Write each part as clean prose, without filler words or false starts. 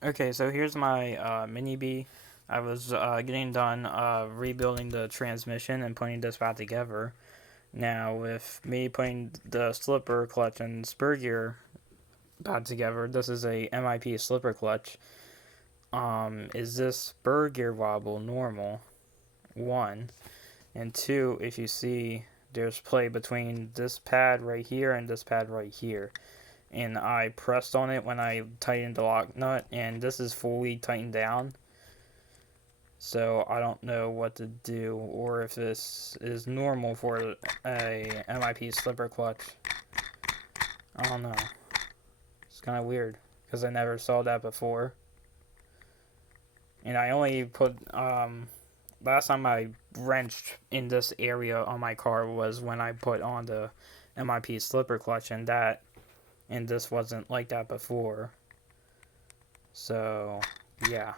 Okay, so here's my mini B. I was getting done rebuilding the transmission and putting this back together. Now, with me putting the slipper clutch and spur gear back together, this is a MIP slipper clutch. Is this spur gear wobble normal? One. And two, if you see, there's play between this pad right here and this pad right here. And I pressed on it when I tightened the lock nut, and this is fully tightened down. So I don't know what to do, or if this is normal for a MIP slipper clutch. I don't know. It's kind of weird because I never saw that before. And I only put last time I wrenched in this area on my car was when I put on the MIP slipper clutch, and this wasn't like that before. So yeah,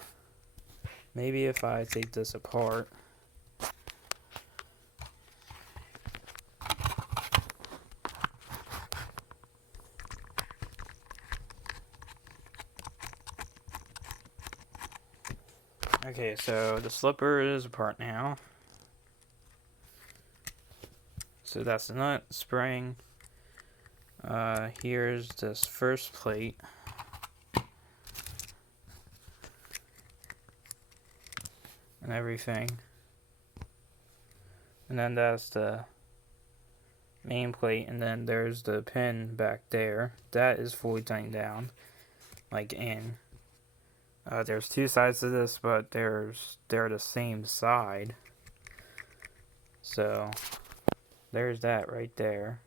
maybe if I take this apart. Okay, so the slipper is apart now. So that's the nut, spring. Here's this first plate. And everything. And then that's the main plate, and then there's the pin back there. That is fully tightened down, like in. There's two sides to this, but they're the same side. So there's that right there.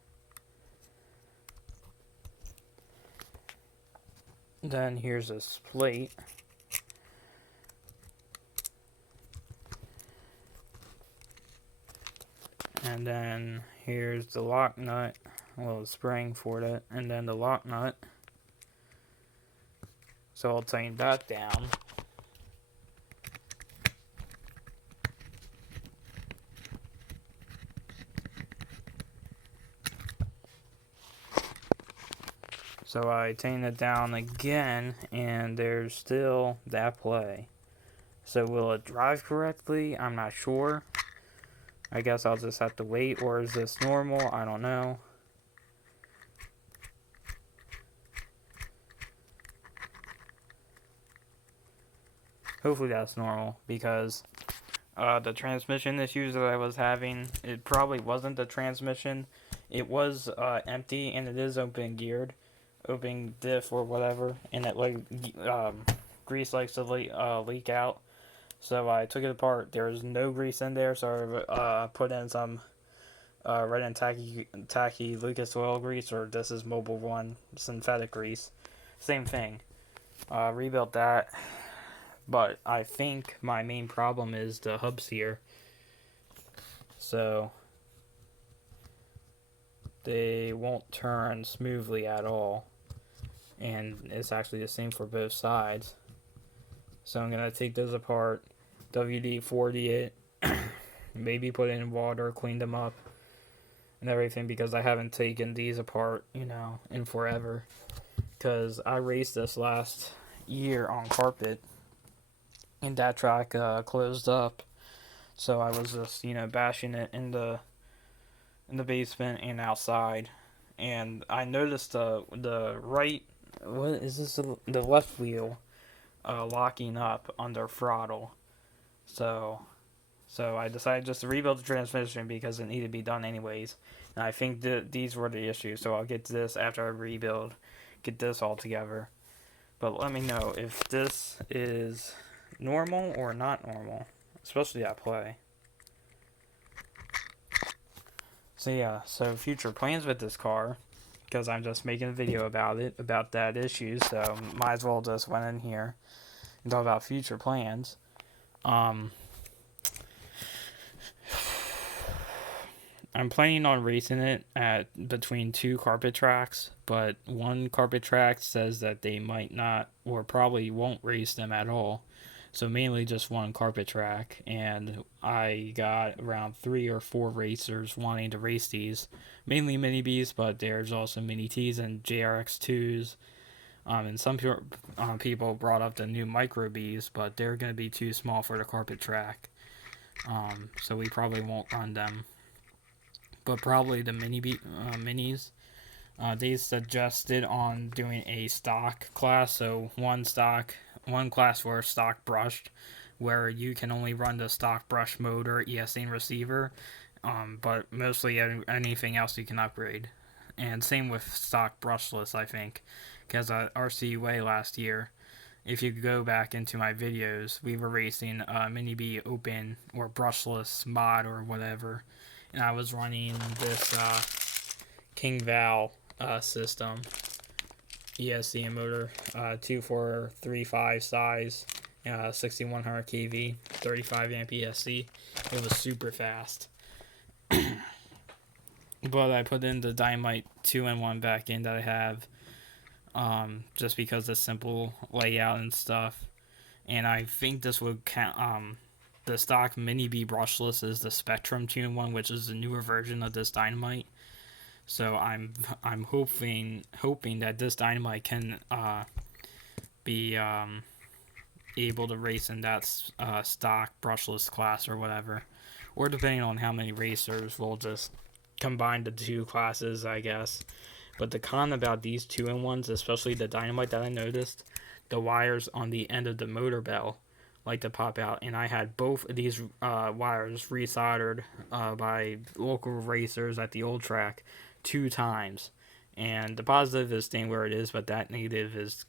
Then here's this plate. And then here's the lock nut, well, the spring for it, and then the lock nut. So I'll tighten that down. So I tighten it down again, and there's still that play. So will it drive correctly? I'm not sure. I guess I'll just have to wait, or is this normal? I don't know. Hopefully that's normal, because the transmission issues that I was having, it probably wasn't the transmission. It was empty, and it is open geared, open diff or whatever, and it grease likes to leak out. So I took it apart. There was no grease in there, so I put in some red and tacky Lucas oil grease, or this is Mobile One synthetic grease. Same thing. Rebuilt that, but I think my main problem is the hubs here. So they won't turn smoothly at all, and it's actually the same for both sides. So I'm gonna take those apart, WD-40 it, maybe put it in water, clean them up, and everything, because I haven't taken these apart, in forever. Because I raced this last year on carpet, and that track closed up. So I was just, bashing it in the basement and outside, and I noticed the right, what is this? The left wheel locking up under throttle. So So I decided just to rebuild the transmission because it needed to be done anyways. And I think these were the issues. So I'll get to this after I rebuild, get this all together. But let me know if this is normal or not normal, especially at play. So yeah, so future plans with this car, because I'm just making a video about it, about that issue. So might as well just went in here and talk about future plans. Um, I'm planning on racing it at between two carpet tracks, but one carpet track says that they might not or probably won't race them at all. So mainly just one carpet track, and I got around 3 or 4 racers wanting to race these, mainly mini Bs, but there's also mini Ts and JRX2s, And some people brought up the new Micro Bs, but they're going to be too small for the carpet track. So we probably won't run them. But probably the minis. They suggested on doing a stock class, so one class for stock brushed, where you can only run the stock brush motor, ESC, and receiver, but mostly anything else you can upgrade. And same with stock brushless, I think, because at RCUA last year, if you go back into my videos, we were racing Mini B open or brushless mod or whatever, and I was running this King Val system, ESC and motor, 2435 size, 6100 kV, 35 amp ESC. It was super fast. But I put in the Dynamite 2-in-1 back in that I have, just because of simple layout and stuff. And I think this would count. The stock Mini B brushless is the Spectrum 2-in-1, which is the newer version of this Dynamite. So I'm hoping that this Dynamite can be able to race in that stock brushless class or whatever, or depending on how many racers, we'll just combine the two classes, I guess. But the con about these 2-in-1s, especially the Dynamite that I noticed, the wires on the end of the motor bell like to pop out, and I had both of these wires resoldered by local racers at the old track 2 times. And the positive is staying where it is, but that negative is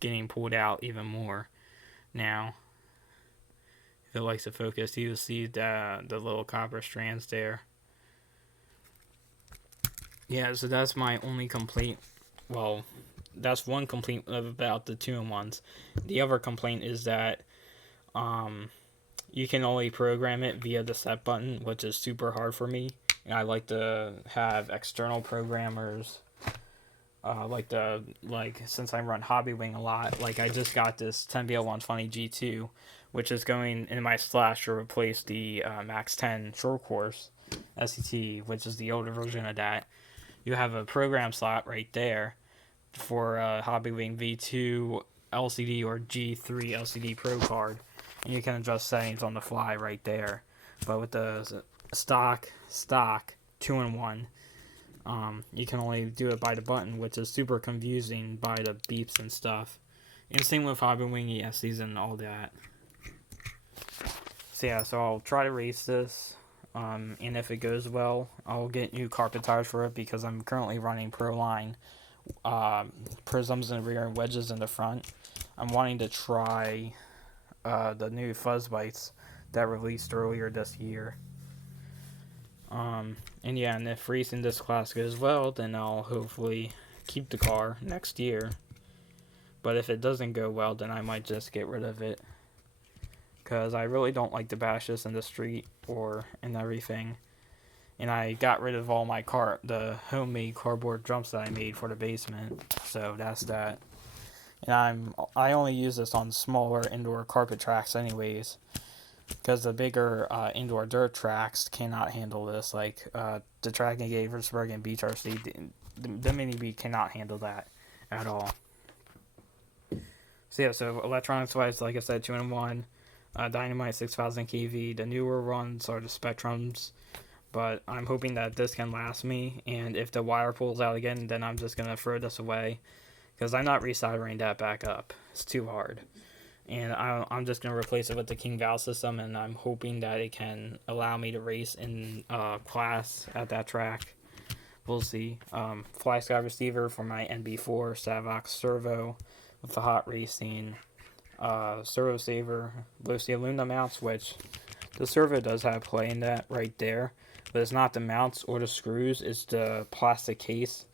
getting pulled out even more now. If it likes to focus, you'll see the little copper strands there. Yeah, so that's my only complaint. Well, that's one complaint about the 2-in-1s. The other complaint is that you can only program it via the set button, which is super hard for me. And I like to have external programmers. Since I run Hobby Wing a lot, like I just got this 10BL120 G2, which is going in my slash to replace the Max 10 short course SCT, which is the older version of that. You have a program slot right there for a Hobby Wing V2 LCD or G3 LCD Pro card, and you can adjust settings on the fly right there. But with the stock 2-in-1, you can only do it by the button, which is super confusing by the beeps and stuff. And same with Hobby Wing ESCs and all that. So yeah, so I'll try to race this. And if it goes well, I'll get new carpet tires for it because I'm currently running Proline prisms in the rear and wedges in the front. I'm wanting to try the new fuzz bites that released earlier this year. And yeah, and if racing this class goes well, then I'll hopefully keep the car next year. But if it doesn't go well, then I might just get rid of it, because I really don't like to bash this in the street or in everything. And I got rid of all my the homemade cardboard jumps that I made for the basement. So that's that. And I only use this on smaller indoor carpet tracks anyways, because the bigger indoor dirt tracks cannot handle this. Like the track in Gaithersburg and Beach RC, the Mini B cannot handle that at all. So yeah, so electronics wise, like I said, 2-in-1. Dynamite 6000 kV. The newer ones are the Spectrums, but I'm hoping that this can last me, and if the wire pulls out again, then I'm just going to throw this away, because I'm not resoldering that back up. It's too hard. And I'm just going to replace it with the King Val system, and I'm hoping that it can allow me to race in class at that track. We'll see. Fly Sky receiver for my NB4 Savox servo with the hot racing. Servo saver, Lucy aluminum mounts, which the servo does have play in that right there, but it's not the mounts or the screws, it's the plastic case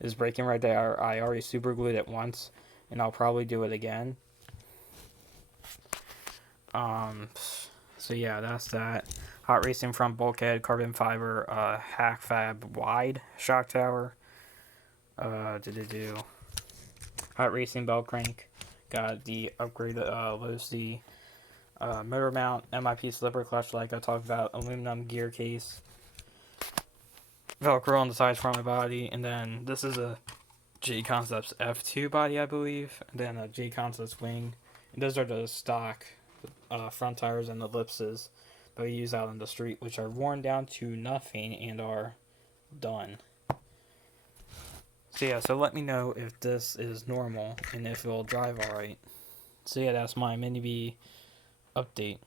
is breaking right there. I already super glued it once, and I'll probably do it again. So yeah, that's that. Hot racing front bulkhead, carbon fiber, hack fab wide shock tower. Hot racing belt crank. Got the upgraded low C motor mount, MIP slipper clutch like I talked about, aluminum gear case, Velcro on the sides, front of the body, and then this is a J Concepts F2 body, I believe, and then a J Concepts wing. And those are the stock front tires and ellipses that we use out on the street, which are worn down to nothing and are done. So yeah, so let me know if this is normal and if it will drive alright. So yeah, that's my mini B update.